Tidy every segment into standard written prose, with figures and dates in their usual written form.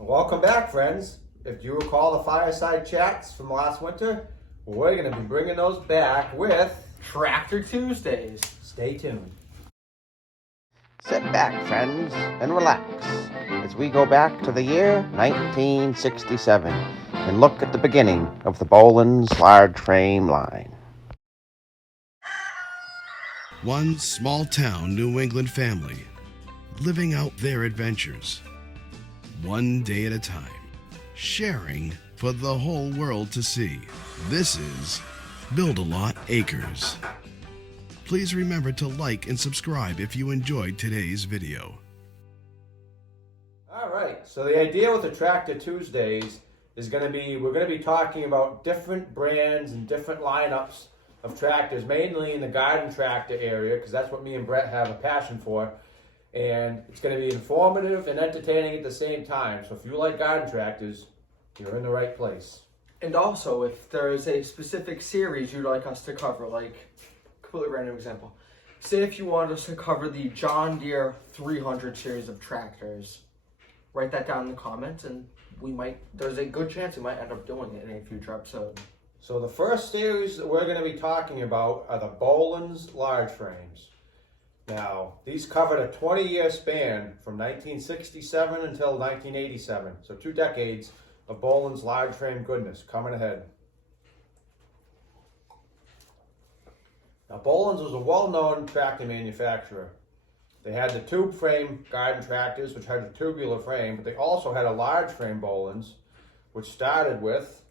Welcome back, friends. If you recall the fireside chats from last winter, we're going to be bringing those back with Tractor Tuesdays. Stay tuned. Sit back, friends, and relax as we go back to the year 1967 and look at the beginning of the Bolens large frame line. One small town New England family living out their adventures, one day at a time, sharing for the whole world to see. This is Build-A-Lot Acres. Please remember to like and subscribe if you enjoyed today's video. All right, so the idea with the Tractor Tuesdays is we're going to be talking about different brands and different lineups of tractors, mainly in the garden tractor area, because that's what me and Brett have a passion for. And it's going to be informative and entertaining at the same time. So if you like garden tractors, you're in the right place. And also, if there is a specific series you'd like us to cover, like, completely random example. Say if you want us to cover the John Deere 300 series of tractors, write that down in the comments, and there's a good chance we might end up doing it in a future episode. So the first series that we're going to be talking about are the Bolens large frames. Now, these covered a 20-year span from 1967 until 1987. So 2 decades of Bolens large frame goodness coming ahead. Now, Bolens was a well-known tractor manufacturer. They had the tube frame garden tractors, which had a tubular frame, but they also had a large frame Bolens, which started with...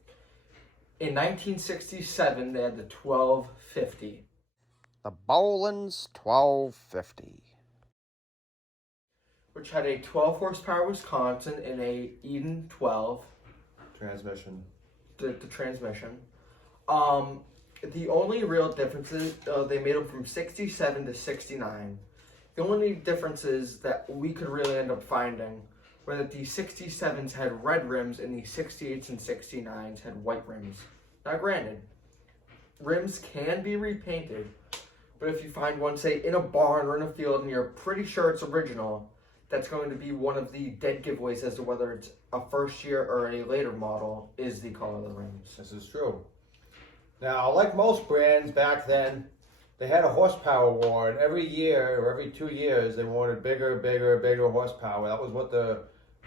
In 1967, they had the 1250. The Bolens 1250. Which had a 12 horsepower Wisconsin and a Eden 12. Transmission. The transmission. The only real differences, they made them from 67 to 69. The only differences that we could really end up finding were that the 67s had red rims and the 68s and 69s had white rims. Now granted, rims can be repainted, but if you find one, say, in a barn or in a field and you're pretty sure it's original, that's going to be one of the dead giveaways as to whether it's a first year or a later model is the color of the rims. This is true. Now, like most brands back then, they had a horsepower war, and every year or every 2 years they wanted bigger horsepower. That was what the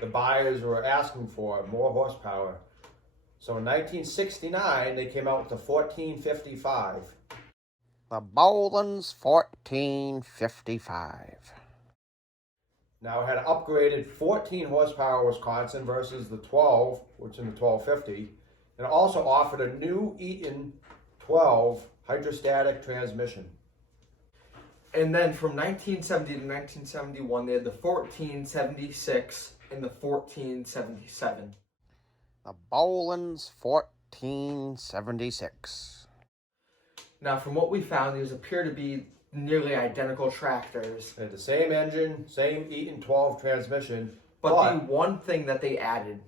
buyers were asking for, more horsepower. So in 1969, they came out with the 1455. The Bolens 1455. Now it had an upgraded 14 horsepower Wisconsin versus the 12, which in the 1250. And it also offered a new Eaton 12 hydrostatic transmission. And then from 1970 to 1971, they had the 1476 and the 1477. The Bolens 1476. Now, from what we found, these appear to be nearly identical tractors. They had the same engine, same Eaton 12 transmission. But the one thing that they added,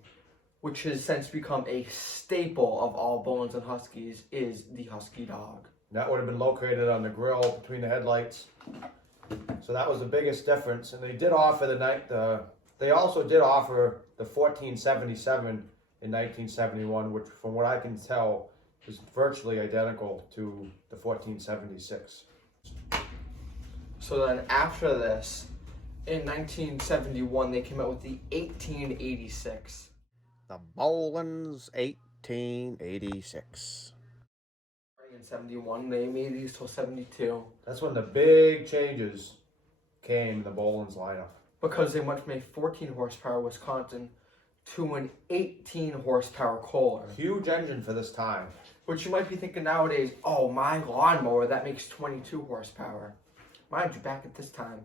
which has since become a staple of all Bolens and Huskies, is the Husky dog. That would have been located on the grill between the headlights. So that was the biggest difference. And they did offer they also did offer the 1477 in 1971, which from what I can tell is virtually identical to the 1476. So then after this, in 1971, they came out with the 1886. The Bolens 1886. In 71, they made these till 72. That's when the big changes came in the Bolens lineup. Because they went from a 14 horsepower Wisconsin to an 18 horsepower Kohler. Huge engine for this time. Which you might be thinking nowadays, oh, my lawnmower, that makes 22 horsepower. Mind you, back at this time,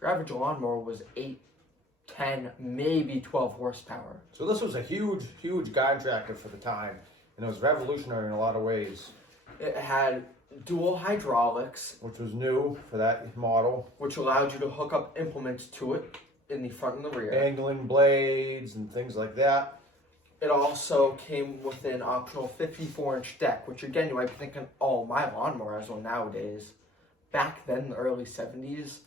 your average lawnmower was 8, 10, maybe 12 horsepower. So this was a huge garden tractor for the time. And it was revolutionary in a lot of ways. It had dual hydraulics, which was new for that model. Which allowed you to hook up implements to it in the front and the rear. Angling blades and things like that. It also came with an optional 54-inch deck, which again, you might be thinking, oh, my lawnmower has one nowadays. Back then, in the early 70s,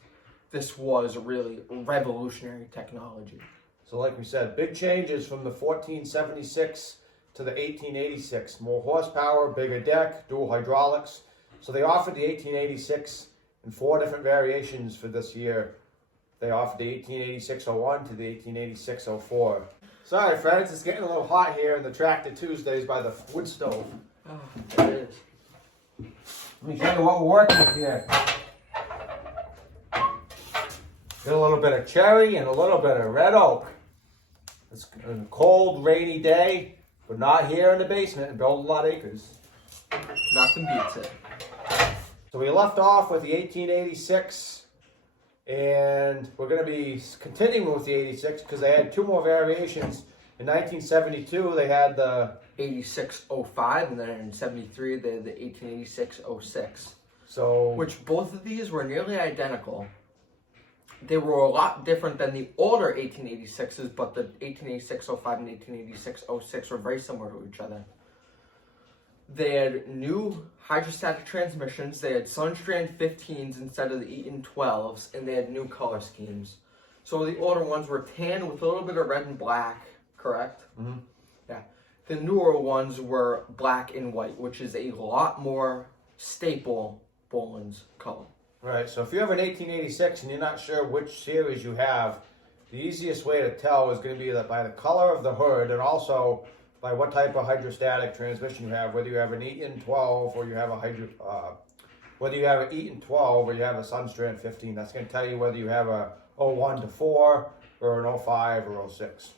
this was really revolutionary technology. So like we said, big changes from the 1476 to the 1886. More horsepower, bigger deck, dual hydraulics. So they offered the 1886 in 4 different variations for this year. They offered the 1886-01 to the 1886-04. Sorry friends, it's getting a little hot here in the Tractor Tuesdays by the wood stove. Oh, it is. Let me show you what we're working with here. Get a little bit of cherry and a little bit of red oak. It's a cold, rainy day. We're not here in the basement and build a lot of acres. Nothing beats it. So we left off with the 1886, and we're going to be continuing with the 86 because they had 2 more variations. In 1972, they had the 8605, and then in 73 they had the 1886-06. So Which both of these were nearly identical. They were a lot different than the older 1886s, but the 1886-05 and 1886-06 were very similar to each other. They had new hydrostatic transmissions, they had Sunstrand 15s instead of the Eaton 12s, and they had new color schemes. So the older ones were tan with a little bit of red and black, correct? Mhm. Yeah. The newer ones were black and white, which is a lot more staple Bolens color. Right, so if you have an 1886 and you're not sure which series you have, the easiest way to tell is going to be that by the color of the hood and also by what type of hydrostatic transmission you have, whether you have an Eaton 12 or you have whether you have an Eaton 12 or you have a Sunstrand 15. That's going to tell you whether you have a 01 to 4 or an 05 or 06.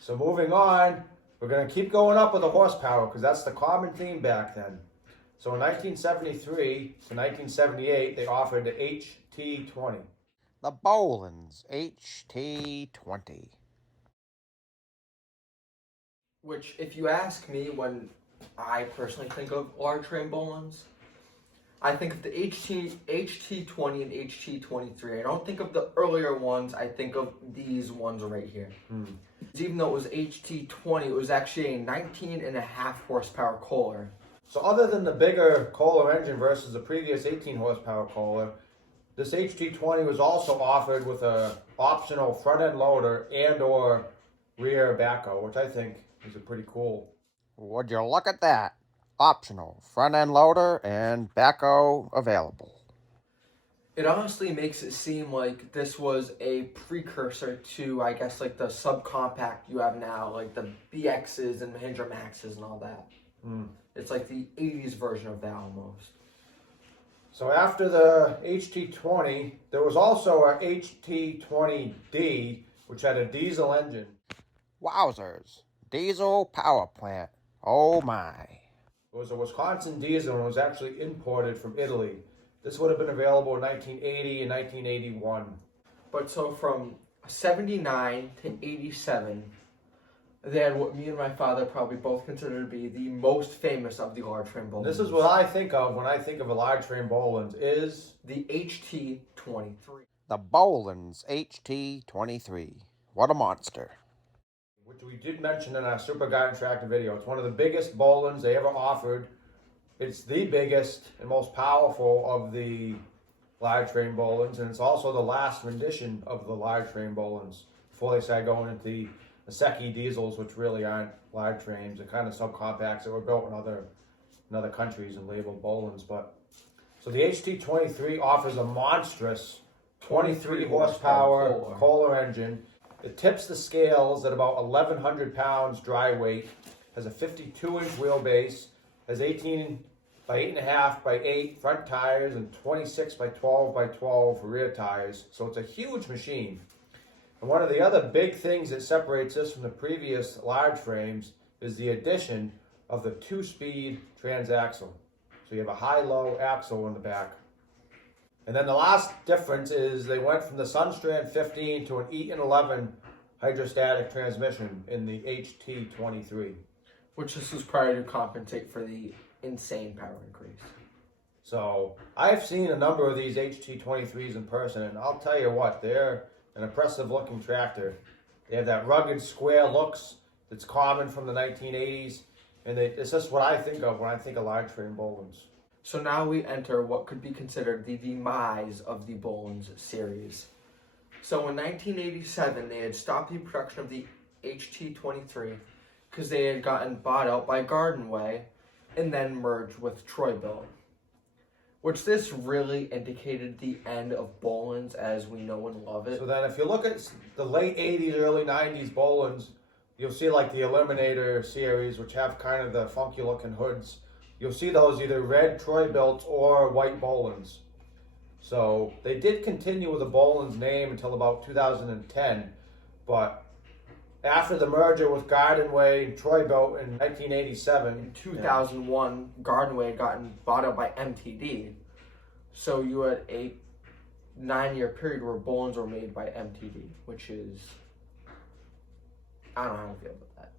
So moving on, we're going to keep going up with the horsepower because that's the common theme back then. So in 1973 to 1978, they offered the HT20. The Bolens HT20. Which, if you ask me, when I personally think of large frame Bolens, I think of the HT20 and HT23. I don't think of the earlier ones, I think of these ones right here. Even though it was HT20, it was actually a 19.5 horsepower Kohler. So other than the bigger Kohler engine versus the previous 18 horsepower Kohler, this HT20 was also offered with a optional front end loader and or rear backhoe, which I think is a pretty cool. Would you look at that? Optional front end loader and backhoe available. It honestly makes it seem like this was a precursor to, I guess, like the subcompact you have now, like the BXs and Mahindra Maxes and all that. It's like the 80s version of that almost. So after the HT20, there was also a HT20D, which had a diesel engine. Wowzers. Diesel power plant. Oh my. It was a Wisconsin diesel and was actually imported from Italy. This would have been available in 1980 and 1981. But so from 79 to 87, they had what me and my father probably both consider to be the most famous of the large frame Bolens. This is what I think of when I think of a large frame Bolens is the HT23. The Bolens HT23. What a monster. Which we did mention in our Super Garden Tractor video. It's one of the biggest Bolens they ever offered. It's the biggest and most powerful of the large frame Bolens, and it's also the last rendition of the large frame Bolens before they started going into the Secchi diesels, which really aren't large frames. They're kind of subcompacts that were built in other countries and labeled Bolens. But so the HT23 offers a monstrous 23 horsepower Kohler engine. It tips the scales at about 1,100 pounds dry weight, has a 52-inch wheelbase, has 18 by 8.5 by 8 front tires and 26 by 12 by 12 rear tires. So it's a huge machine. And one of the other big things that separates this from the previous large frames is the addition of the 2-speed transaxle. So you have a high-low axle in the back. And then the last difference is they went from the Sunstrand 15 to an Eaton 11 hydrostatic transmission in the HT23. Which this was prior to compensate for the insane power increase. So I've seen a number of these HT23s in person, and I'll tell you what, they're an impressive looking tractor. They have that rugged square looks that's common from the 1980s, and it's just what I think of when I think of large frame Bolens. So now we enter what could be considered the demise of the Bolens series. So in 1987, they had stopped the production of the HT23 because they had gotten bought out by Gardenway and then merged with Troy-Bilt, which this really indicated the end of Bolens as we know and love it. So then if you look at the late 80s, early 90s Bolens, you'll see like the Eliminator series, which have kind of the funky looking hoods. You'll see those either red Troy-Bilts or white Bolens. So they did continue with the Bolens name until about 2010, but after the merger with Gardenway and Troy-Bilt in 1987. In 2001, Gardenway had gotten bought out by MTD. So you had a 9-year period where Bolens were made by MTD, which is, I don't know how to feel about that.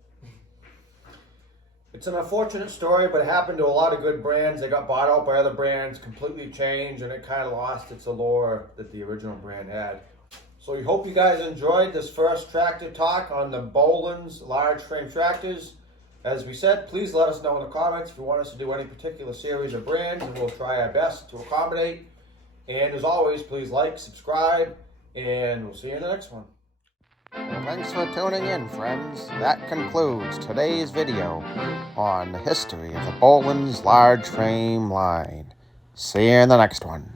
It's an unfortunate story, but it happened to a lot of good brands. They got bought out by other brands, completely changed, and it kind of lost its allure that the original brand had. So we hope you guys enjoyed this first tractor talk on the Bolens large frame tractors. As we said, please let us know in the comments if you want us to do any particular series or brands, and we'll try our best to accommodate. And as always, please like, subscribe, and we'll see you in the next one. Thanks for tuning in, friends. That concludes today's video on the history of the Bolens large frame line. See you in the next one.